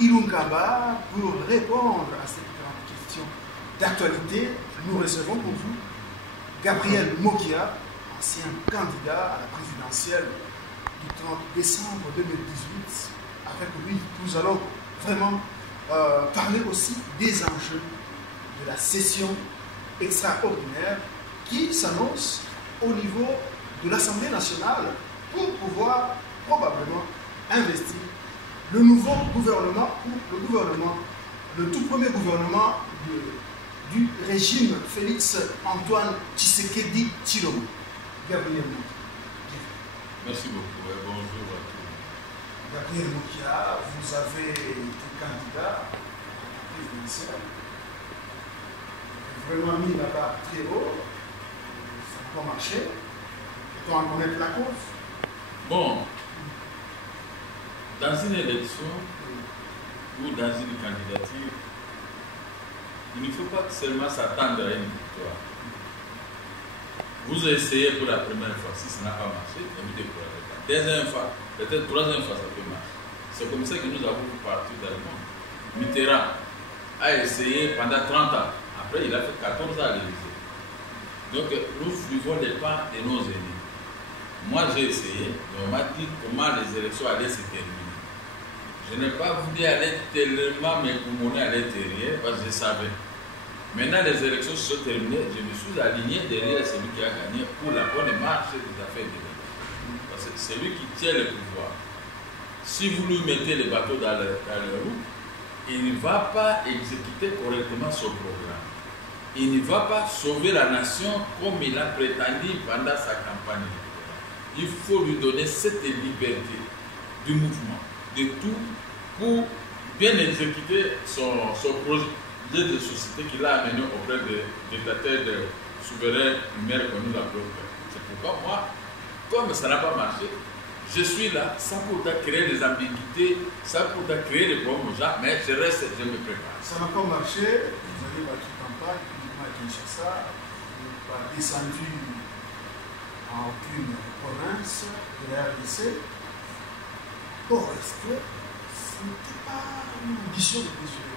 Ilunkaba pour répondre à cette grande question d'actualité. Nous recevons pour vous Gabriel Mokia, ancien candidat à la présidentielle du 30 décembre 2018. Avec lui, nous allons vraiment parler aussi des enjeux de la session extraordinaire qui s'annonce au niveau de l'Assemblée nationale pour pouvoir probablement investir le nouveau gouvernement ou le tout premier gouvernement du régime Félix Antoine Tshisekedi Tshilombo. Gabriel Mokia. Merci beaucoup et bonjour à tous. Gabriel Mokia, vous avez été candidat à la présidentielle. Vous avez vraiment mis la barre très haut. Ça n'a pas marché. Peut-on en connaître la cause? Bon, dans une élection ou dans une candidature, il ne faut pas seulement s'attendre à une victoire. Vous essayez pour la première fois, si ça n'a pas marché, évitez pour la deuxième fois, peut-être troisième fois, ça peut marcher. C'est comme ça que nous avons parti dans le monde. Mitterrand a essayé pendant 30 ans. Après, il a fait 14 ans à l'Élysée. Donc, nous suivons les pas de nos aînés. Moi, j'ai essayé, mais on m'a dit comment les élections allaient se terminer. Je n'ai pas voulu aller tellement m'époumoner à l'intérieur parce que je savais. Maintenant, les élections se sont terminées, je me suis aligné derrière celui qui a gagné pour la bonne marche des affaires de l'État. Parce que c'est lui qui tient le pouvoir. Si vous lui mettez le bateau dans les roues, il ne va pas exécuter correctement son programme. Il ne va pas sauver la nation comme il a prétendu pendant sa campagne. Il faut lui donner cette liberté du mouvement, de tout, pour bien exécuter son projet de société qu'il a amené auprès des dictateurs de souverains primaires que nous l'appelons. C'est pourquoi moi, comme ça n'a pas marché, je suis là, sans pourtant créer des ambiguïtés, sans pourtant créer des problèmes aux gens, mais je reste, je me prépare. Ça n'a pas marché, vous avez battu campagne, publiquement à Kinshasa, vous n'êtes pas descendu en aucune province de la RDC. Bon, est-ce que ce n'était pas une ambition de décider?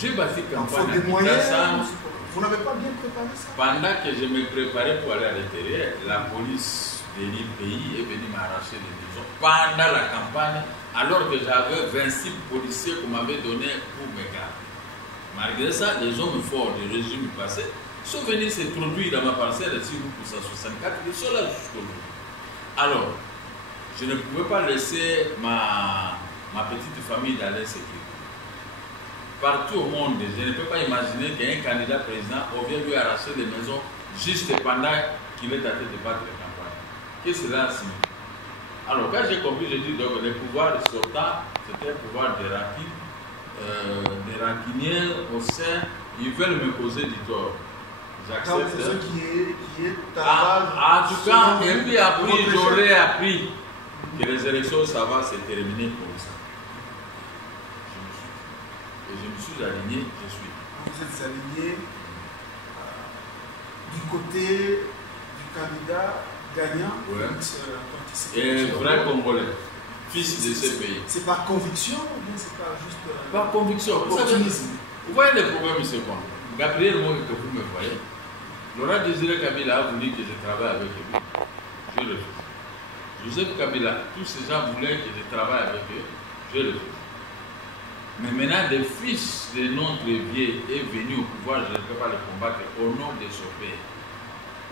J'ai battu campagne des moyens, à vous n'avez pas bien préparé ça? Pendant que je me préparais pour aller à l'intérieur, la police de l'île pays est venue m'arracher les maisons pendant la campagne, alors que j'avais 26 policiers qu'on m'avait donné pour me garder. Malgré ça, les hommes forts du régime passé sont venus s'introduire dans ma parcelle de 6 pour 164, ils sont là jusqu'aujourd'hui. Alors, je ne pouvais pas laisser ma petite famille dans l'insécurité. Partout au monde, je ne peux pas imaginer qu'un candidat président vient lui arracher les maisons juste pendant qu'il est en train de battre la campagne. Qu'est-ce que cela signifie? Alors, quand j'ai compris, j'ai dit donc le pouvoir sortant, c'était un pouvoir des rancuniers au sein, ils veulent me causer du tort. J'accepte. C'est ce qui est en tout cas, et puis après, j'aurais appris que les élections, ça va se terminer comme ça. Et je me suis aligné, je suis. Vous êtes aligné du côté du candidat gagnant, ouais. Et vrai Congolais, fils de ce pays. C'est par conviction ou bien c'est pas juste par conviction. opportunisme? Vous voyez le problème, c'est quoi? Gabriel Mokia, que vous me voyez, Laurent Désiré Kabila a voulu que je travaille avec lui. Je le fais. Joseph Kabila, tous ces gens voulaient que je travaille avec eux. Je le fais. Mais maintenant, le fils de notre vieux est venu au pouvoir, je ne peux pas le combattre au nom de son père.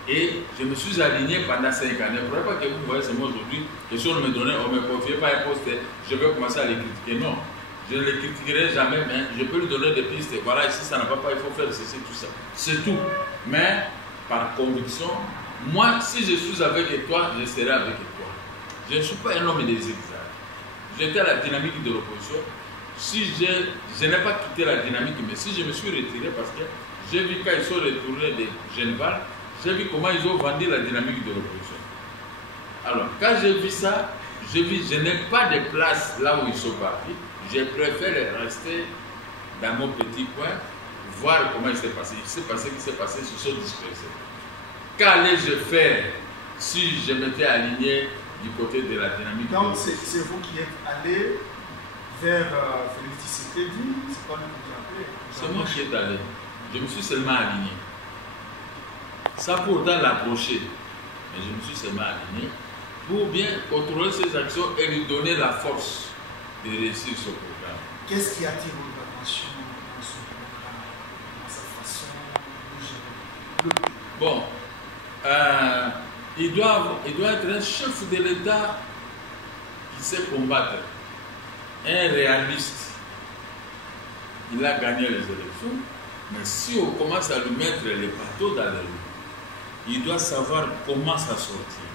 Et je me suis aligné pendant 5 ans. Ne croyez pas que vous voyez seulement aujourd'hui, que si on me donnait, on ne me confiait pas un poste, je vais commencer à les critiquer. Non, je ne les critiquerai jamais, mais je peux lui donner des pistes. Voilà, ici ça ne va pas, il faut faire ceci, tout ça. C'est tout. Mais par conviction, moi, si je suis avec toi, je serai avec toi. Je ne suis pas un homme des zigzags. J'étais à la dynamique de l'opposition. Si je n'ai pas quitté la dynamique, mais si je me suis retiré parce que j'ai vu quand ils sont retournés de Genval, j'ai vu comment ils ont vendu la dynamique de l'opposition. Alors, quand j'ai vu ça, j'ai vu je n'ai pas de place là où ils sont partis. Je préfère rester dans mon petit coin, voir comment il s'est passé. Il s'est passé, ce qui s'est passé, ils se sont dispersés. Qu'allais-je faire si je m'étais aligné du côté de la dynamique? Donc, c'est vous qui êtes allé vers Félix Tshisekedi, c'est pas lui qui vous a appelé. C'est moi qui est allé. Je me suis seulement aligné. Ça pour autant l'approcher. Mais je me suis seulement aligné pour bien contrôler ses actions et lui donner la force de réussir ce programme. Qu'est-ce qui attire votre attention dans ce programme, dans sa façon de gérer le pays? Bon, il doit être un chef de l'État qui sait combattre, un réaliste. Il a gagné les élections, mais si on commence à lui mettre les bateaux dans les roues, il doit savoir comment s'en sortir.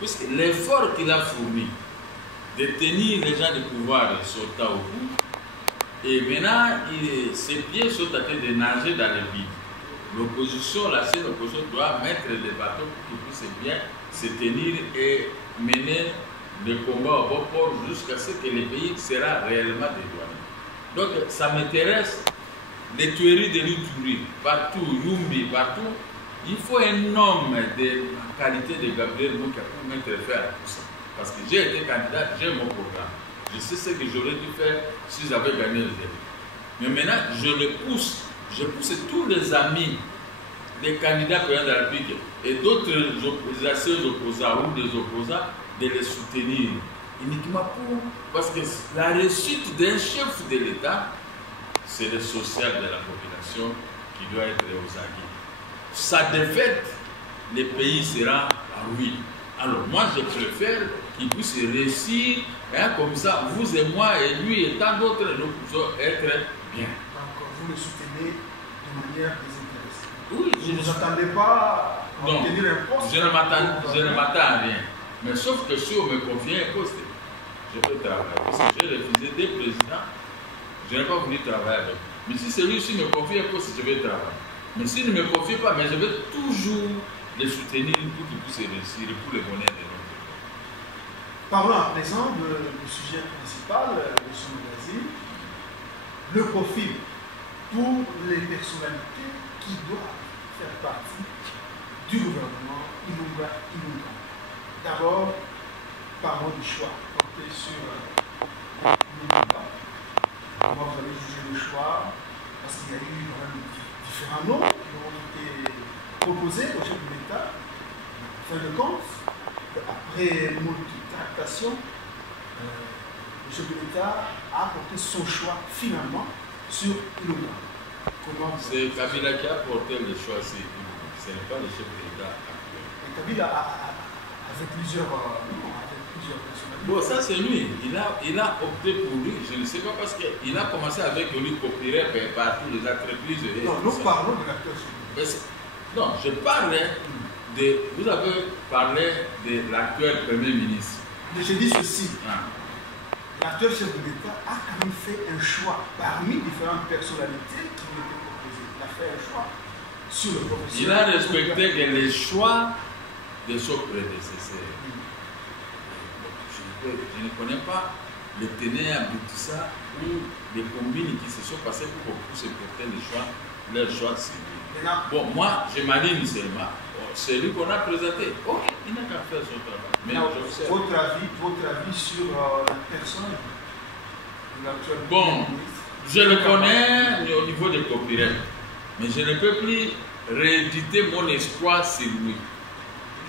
Puisque l'effort qu'il a fourni de tenir les gens du pouvoir sautant au bout, et maintenant ses pieds sont en train de nager dans le vide. L'opposition, la seule opposition doit mettre les bateaux pour qu'ils puissent bien se tenir et mener le combat au bon port jusqu'à ce que le pays sera réellement dédouané. Donc ça m'intéresse, les tueries de l'Ituri, partout, Yumbi, partout. Il faut un homme de la qualité de Gabriel Mokia pour mettre fin à tout ça. Parce que j'ai été candidat, j'ai mon programme. Je sais ce que j'aurais dû faire si j'avais gagné les élections. Mais maintenant, je pousse tous les amis des candidats présidents de la République et d'autres opposants ou des opposants de les soutenir. Uniquement parce que la réussite d'un chef de l'État, c'est le social de la population qui doit être aux aguets. Sa défaite, le pays sera en ruine. Alors moi, je préfère qu'il puisse réussir, hein, comme ça, vous et moi, et lui et tant d'autres, nous pouvons être bien. Donc vous le soutenez de manière désintéressée. Oui, je ne vous attendais pas à obtenir un poste. Je ne m'attends à rien. Mais sauf que si on me confie un poste, je peux travailler. Parce que j'ai refusé des présidents, je n'ai pas voulu travailler avec. Mais si celui-ci me confie un poste, je vais travailler. Mais s'il ne me confie pas, mais je vais toujours les soutenir pour qu'ils puissent réussir, pour le bonheur de notre pays. Parlons à présent du sujet principal de ce magazine, le profil pour les personnalités qui doivent faire partie du gouvernement Ilunga. D'abord, parlons du choix porté sur Ilunga. Comment vous allez juger le choix? Parce qu'il y a eu quand même différents noms qui ont été proposés au chef de l'État. En fin de compte, après multi-tractation, le chef de l'État a porté son choix finalement sur Ilunga. C'est Kabila qui a porté le choix sur Ilunga. Ce n'est pas le chef de l'État actuel. Et Kabila avec plusieurs personnalités. Bon, ça c'est lui. Il a opté pour lui. Je ne sais pas parce qu'il a commencé avec lui copier partout les entreprises. Non, nous parlons de l'acteur. Non, je parlais de. Vous avez parlé de l'actuel Premier ministre. Mais je dis ceci. L'actuel chef de l'État a quand même fait un choix parmi différentes personnalités qui lui étaient proposées. Il a fait un choix sur le professeur. Il a respecté les choix de son prédécesseur. Je ne connais pas les tenants aboutissants ou les combines qui se sont passées pour se porter leur choix civil. Bon, moi, je m'aligne seulement. C'est lui qu'on a présenté. Ok, il n'a qu'à faire son travail. Mais votre avis sur la personne de l'actuel bon, je le connais au niveau des copyrights, mais je ne peux plus rééditer mon espoir sur lui.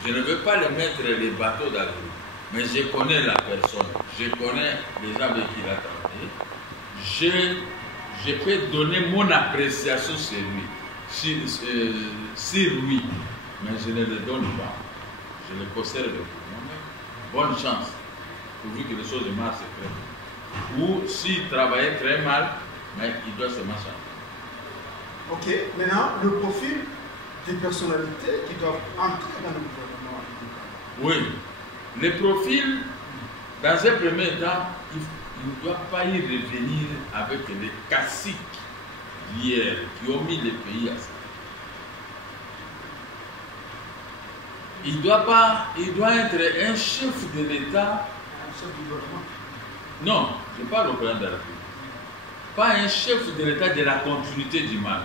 Je ne veux pas le mettre les bateaux dans l'eau. Mais je connais la personne, je connais les gens avec qui il a travaillé. Je peux donner mon appréciation sur lui, sur lui, mais je ne le donne pas. Je le conserve pour moi-même. Bonne chance, pourvu que les choses marchent très bien. Ou s'il travaillait très mal, mais il doit se marcher. Ok, maintenant, le profil des personnalités qui doivent entrer dans le gouvernement. Oui. Le profil, dans un premier temps, il ne doit pas y revenir avec les caciques d'hier qui ont mis le pays à ça. Il doit être un chef de l'État. Un chef du gouvernement. Non, je parle au président de la République. Pas un chef de l'État de la continuité du mal.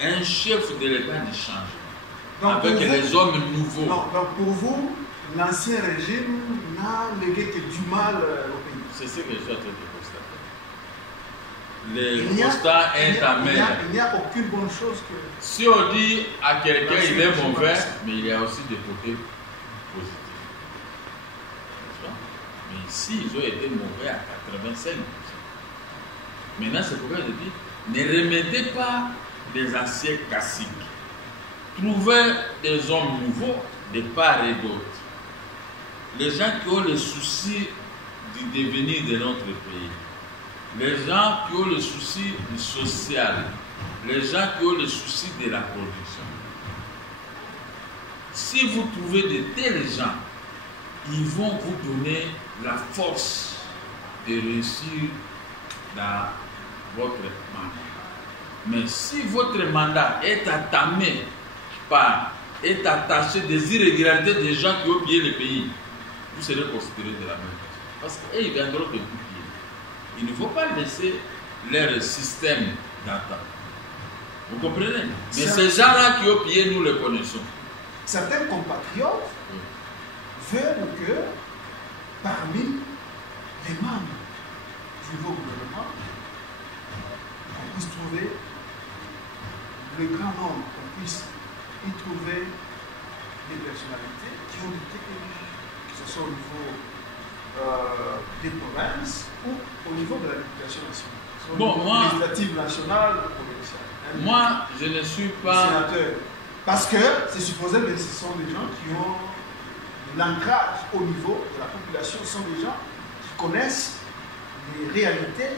Un chef de l'État du changement. Donc avec les hommes nouveaux. Non, donc pour vous, l'ancien régime n'a légué que du mal au pays. c'est ce que je suis en train de constater. Le constat est amer. Il n'y a aucune bonne chose que... Si on dit à quelqu'un il est mauvais, mais il y a aussi des côtés positifs. Mais ici, ils ont été mauvais à 85%. Maintenant, c'est pourquoi je dis, ne remettez pas des anciens classiques. Trouvez des hommes nouveaux de part et d'autre. Les gens qui ont le souci du devenir de notre pays. Les gens qui ont le souci du social. Les gens qui ont le souci de la production. Si vous trouvez de tels gens, ils vont vous donner la force de réussir dans votre mandat. Mais si votre mandat est entamé est attaché des irrégularités des gens qui ont pillé le pays, vous serez considéré de la même façon. Parce qu'ils viendront de vous piller. Il ne faut pas laisser leur système d'attente. Vous comprenez? Mais ces gens-là qui ont pillé, nous les connaissons. Certains compatriotes veulent que parmi les membres du nouveau gouvernement, on puisse trouver le grand nombre, qu'on puisse y trouver des personnalités qui ont été élues, que ce soit au niveau des provinces ou au niveau de la députation nationale. Bon, moi, législative nationale ou provinciale. Moi, je ne suis pas... sénateur. Parce que c'est supposé que ce sont des gens qui ont l'ancrage au niveau de la population, ce sont des gens qui connaissent les réalités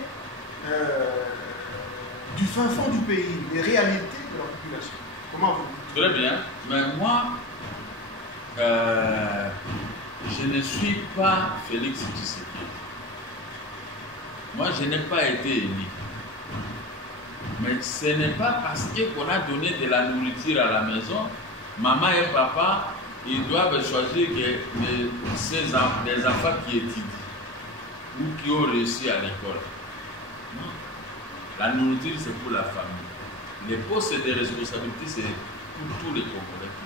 du fin fond du pays, les réalités de la population. Comment vous... Très bien, mais moi, je ne suis pas Félix Tshisekedi. Moi, je n'ai pas été élu. Mais ce n'est pas parce qu'on a donné de la nourriture à la maison, maman et papa, ils doivent choisir des enfants qui étudient ou qui ont réussi à l'école. Non. La nourriture, c'est pour la famille. Les postes de responsabilité, c'est pour tous les Congolais qui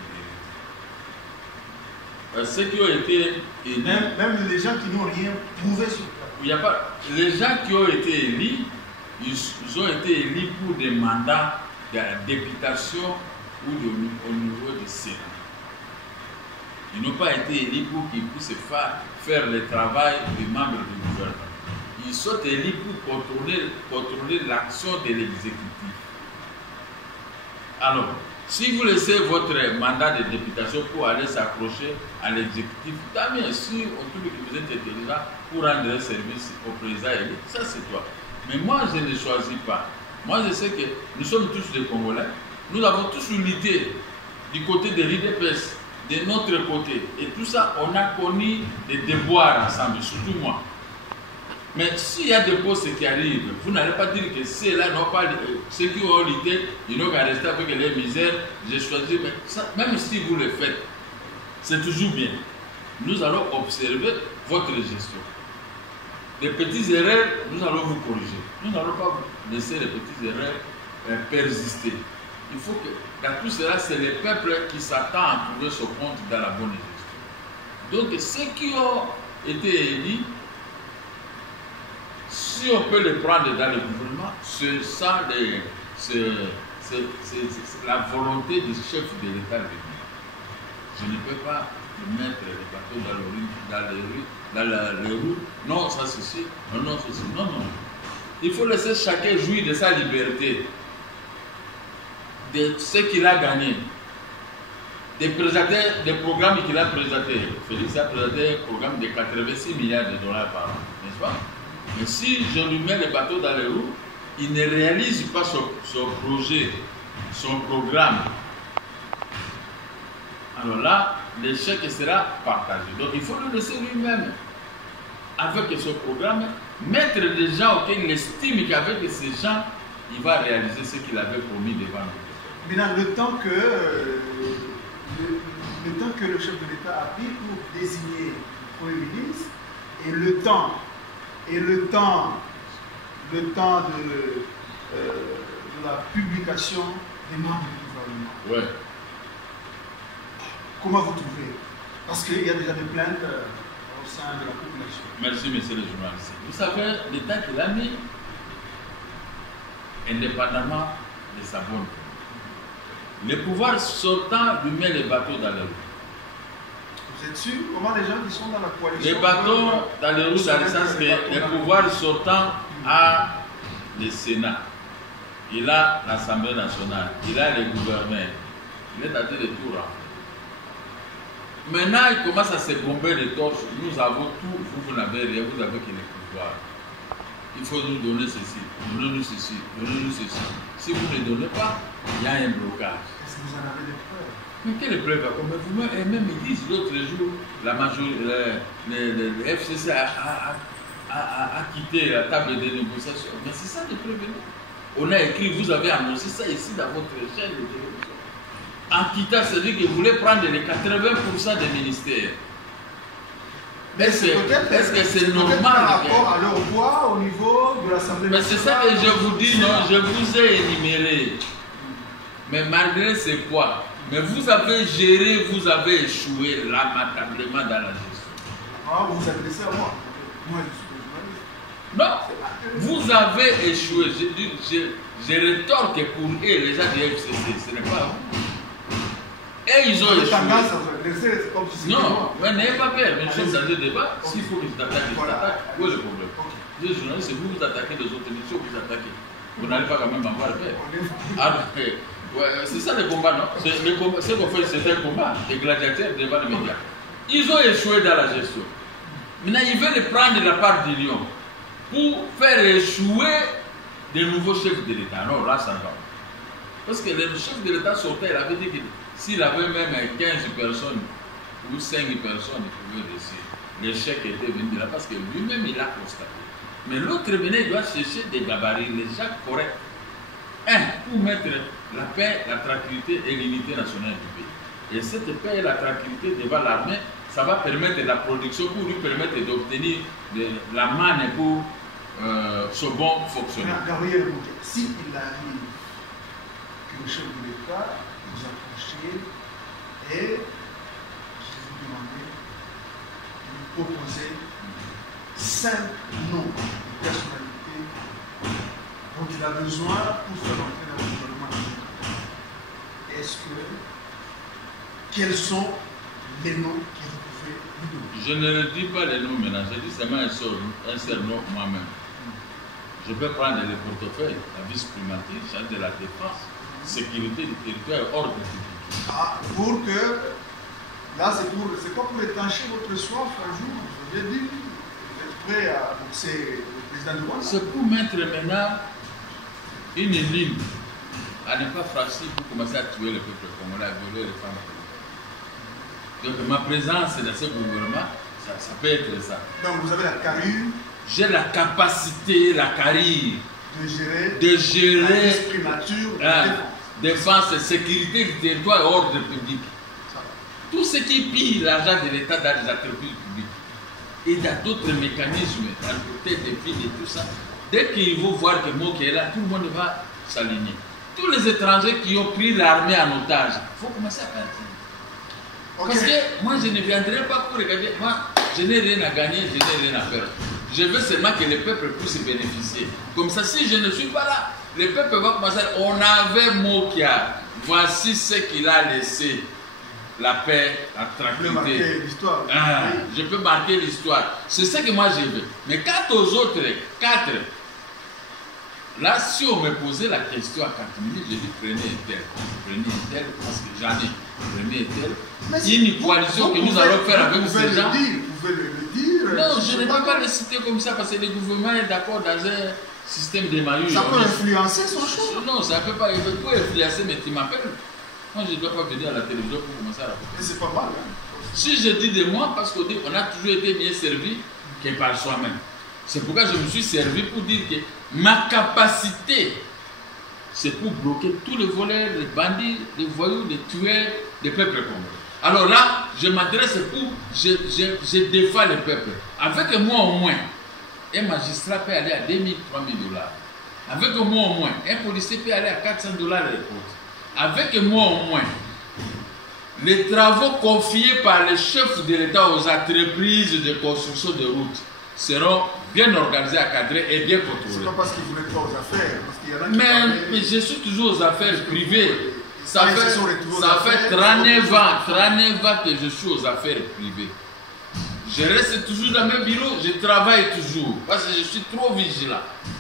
méritent. Ceux qui ont été élus, même les gens qui n'ont rien prouvé sur place. Il n'y a pas, les gens qui ont été élus, ils ont été élus pour des mandats de la députation ou au niveau du Sénat. Ils n'ont pas été élus pour qu'ils puissent faire le travail des membres du gouvernement. Ils sont élus pour contrôler l'action de l'exécutif. Alors, si vous laissez votre mandat de députation pour aller s'accrocher à l'exécutif, tant mieux. Si on trouve que vous êtes intelligent pour rendre un service au président élu, ça c'est toi. Mais moi, je ne choisis pas. Moi, je sais que nous sommes tous des Congolais. Nous avons tous une idée du côté de l'IDPS, de notre côté. Et tout ça, on a connu des déboires ensemble, surtout moi. Mais s'il y a des postes qui arrivent, vous n'allez pas dire que ceux-là n'ont pas, ceux qui ont lutté, ils n'ont qu'à rester avec les misères, j'ai choisi. Mais ça, même si vous le faites, c'est toujours bien. Nous allons observer votre gestion. Les petites erreurs, nous allons vous corriger. Nous n'allons pas vous laisser les petites erreurs persister. Il faut que, dans tout cela, c'est le peuple qui s'attend à trouver son compte dans la bonne gestion. Donc, ceux qui ont été élus, si on peut les prendre dans le gouvernement, c'est ça la volonté du chef de l'État. Je ne peux pas mettre les bateaux dans les roues. Non, ça ceci. Non, non, ceci. Non, non. Il faut laisser chacun jouir de sa liberté, de ce qu'il a gagné, de présenter des programmes qu'il a présentés. Félix a présenté un programme de 86 milliards de dollars par an, n'est-ce pas? Mais si je lui mets le bateau dans les roues, il ne réalise pas son projet, son programme. Alors là, l'échec sera partagé. Donc il faut le laisser lui-même, avec son programme, mettre des gens auxquels il estime qu'avec ces gens, il va réaliser ce qu'il avait promis devant nous. Maintenant, le temps que le chef de l'État a pris pour désigner le Premier ministre et le temps de la publication des membres du gouvernement. Ouais. Comment vous trouvez? Parce qu'il y a déjà des plaintes sein de la population. Merci, monsieur le journaliste. Vous savez, l'État qu'il a mis, indépendamment de sa bonne. Le pouvoir sortant lui met les bateaux dans les roues. Vous êtes sûr? Comment les gens qui sont dans la coalition... Les bateaux dans les roues, dans le sens que le pouvoir sortant a le Sénat, il a l'Assemblée nationale, il a les gouverneurs, il est à dire de tout rang. Maintenant, il commence à se bomber les torches. Nous avons tout, vous n'avez rien, vous avez que le pouvoir. Il faut nous donner ceci, donnez-nous ceci, donnez-nous ceci. Si vous ne donnez pas, il y a un blocage. Est-ce que vous en avez des preuves? Mais quelle preuve? Comme vous-même, ils disent l'autre jour, la majorité, le FCC a quitté la table de négociation. Mais c'est ça les preuves. On a écrit, vous avez annoncé ça ici dans votre chaîne de télévision. En quittant, c'est-à-dire que vous voulez prendre les 80% des ministères. Est-ce que c'est normal? Par rapport à leur poids au niveau de l'Assemblée nationale. Mais c'est ça que je vous dis, non, je vous ai énuméré. Mais malgré ces poids, mais vous avez géré, vous avez échoué lamentablement dans la gestion. Ah, vous vous adressez à moi. Moi, je suis journaliste. Non, vous avez échoué. Je rétorque pour eux, les gens du FCC, ce n'est pas vous. Et ils ont échoué. Non, mais n'ayez pas peur, mais nous sommes dans le débat. S'il faut qu'ils s'attaquent, ils s'attaquent. Où est le problème? Les journalistes, c'est vous attaquez les autres émissions, vous attaquez. Vous n'allez pas quand même avoir peur. C'est ça le combat, non? Ce qu'on fait, c'est un combat. Les gladiateurs devant les médias. Ils ont échoué dans la gestion. Maintenant, ils veulent prendre la part du lion pour faire échouer des nouveaux chefs de l'État. Non, là, ça ne va pas. Parce que le chef de l'État sortait, il avait dit que s'il avait même 15 personnes ou 5 personnes, il pouvait réussir. L'échec était venu de là parce que lui-même, il a constaté. Mais l'autre venait, il doit chercher des gabarits, les gens corrects. Pour mettre la paix, la tranquillité et l'unité nationale du pays. Et cette paix et la tranquillité devant l'armée, ça va permettre la production pour lui permettre d'obtenir la manne pour ce bon fonctionnement. Gabriel, s'il arrive que le chef de l'État vous approche et je vous demandais de lui proposer 5 noms de personnalités dont il a besoin pour faire entrer dans le gouvernement. Quels sont les noms que vous pouvez lui donner? Je ne dis pas les noms maintenant, je dis seulement un seul nom moi-même. Je peux prendre le portefeuille, la vice-primature, chargée de la défense, sécurité du territoire et ordre public. Ah, pour que, là c'est quoi pour étancher votre soif un jour? Je veux dire, vous êtes prêt à boxer le président du Rwanda? C'est pour mettre maintenant une ligne à ne pas franchir pour commencer à tuer le peuple congolais, à violer les femmes. Donc ma présence dans ce gouvernement, ça peut être ça. Donc vous avez la carrure. J'ai la capacité, la carrure de gérer la vice-primature de défense, sécurité du territoire et ordre public. Tout ce qui pille l'argent de l'État dans les entreprises publiques et dans d'autres mécanismes, dans le côté des villes et tout ça, dès qu'ils vont voir que Moki est là, tout le monde va s'aligner. Tous les étrangers qui ont pris l'armée en otage, il faut commencer à partir. Okay. Parce que moi, je ne viendrai pas pour regarder. Moi, je n'ai rien à gagner, je n'ai rien à perdre. Je veux seulement que le peuple puisse bénéficier. Comme ça, si je ne suis pas là, le peuple va commencer à dire, on avait Mokia, voici ce qu'il a laissé. La paix, la tranquillité. Je peux marquer l'histoire. C'est ce que moi je veux. Mais quant aux autres 4, là, si on me posait la question à 4 minutes, je dis prenez un tel, parce que j'en ai. Prenez un tel. Une coalition que nous allons faire avec ces gens. Vous pouvez le dire. Non, je ne peux pas le citer comme ça parce que le gouvernement est d'accord dans un système d'émaillage. Ça peut influencer son choix. Non, ça ne peut pas influencer, mais tu m'appelles. Moi, je ne dois pas venir à la télévision pour commencer à raconter. Mais c'est pas mal. Hein? Si je dis de moi, parce qu'on a toujours été mieux servi que par soi-même. C'est pourquoi je me suis servi pour dire que ma capacité, c'est pour bloquer tous les voleurs, les bandits, les voyous, les tueurs des peuples congolais. Alors là, je m'adresse pour, je défends le peuple. Avec moi au moins, un magistrat peut aller à 2000, 3000 $. Avec moi au moins, un policier peut aller à 400 $ les côtes. Avec moi au moins, les travaux confiés par les chefs de l'État aux entreprises de construction de routes seront bien organisés, encadrés et bien contrôlés. C'est pas parce qu'ils ne vous mettent pas aux affaires. Parce qu'il y en a qui Mais je suis toujours aux affaires privées. Ça Ah, fait, ce sont les toujours ça affaires, fait 39 ans que je suis aux affaires privées. Je reste toujours dans mes bureaux, je travaille toujours parce que je suis trop vigilant.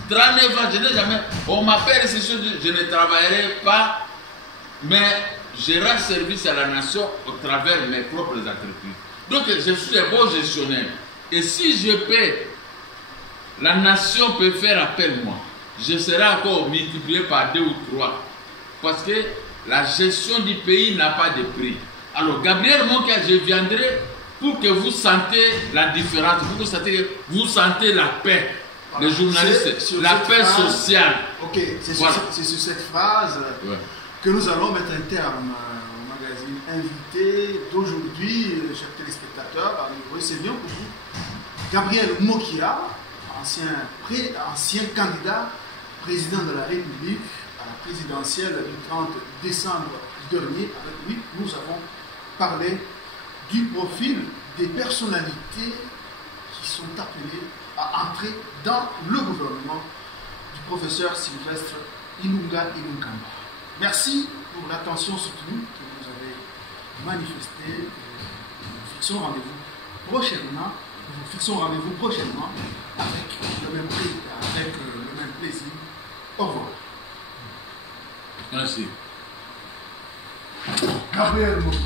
39 ans, je n'ai jamais. On m'appelle, c'est sûr, je ne travaillerai pas, mais je rends service à la nation au travers de mes propres entreprises. Donc, je suis un bon gestionnaire. Et si je paie, la nation peut faire appel à moi. Je serai encore multiplié par 2 ou 3. Parce que la gestion du pays n'a pas de prix. Alors, Gabriel Mokia, je viendrai pour que vous sentez la différence, pour que vous sentez la paix. Voilà. Les journalistes, la paix sociale. Ok, c'est Voilà. sur cette phrase que nous allons mettre un terme au magazine invité d'aujourd'hui, chers téléspectateurs. Nous recevons pour vous Gabriel Mokia, ancien candidat président de la République à la présidentielle du 30 décembre dernier. Avec lui, nous avons parlé du profil des personnalités qui sont appelées à entrer dans le gouvernement du professeur Sylvestre Ilunga Ilunkamba. Merci pour l'attention soutenue que vous avez manifestée. Nous fixons rendez-vous prochainement avec le même plaisir. Au revoir. Merci. Gabriel Mokia.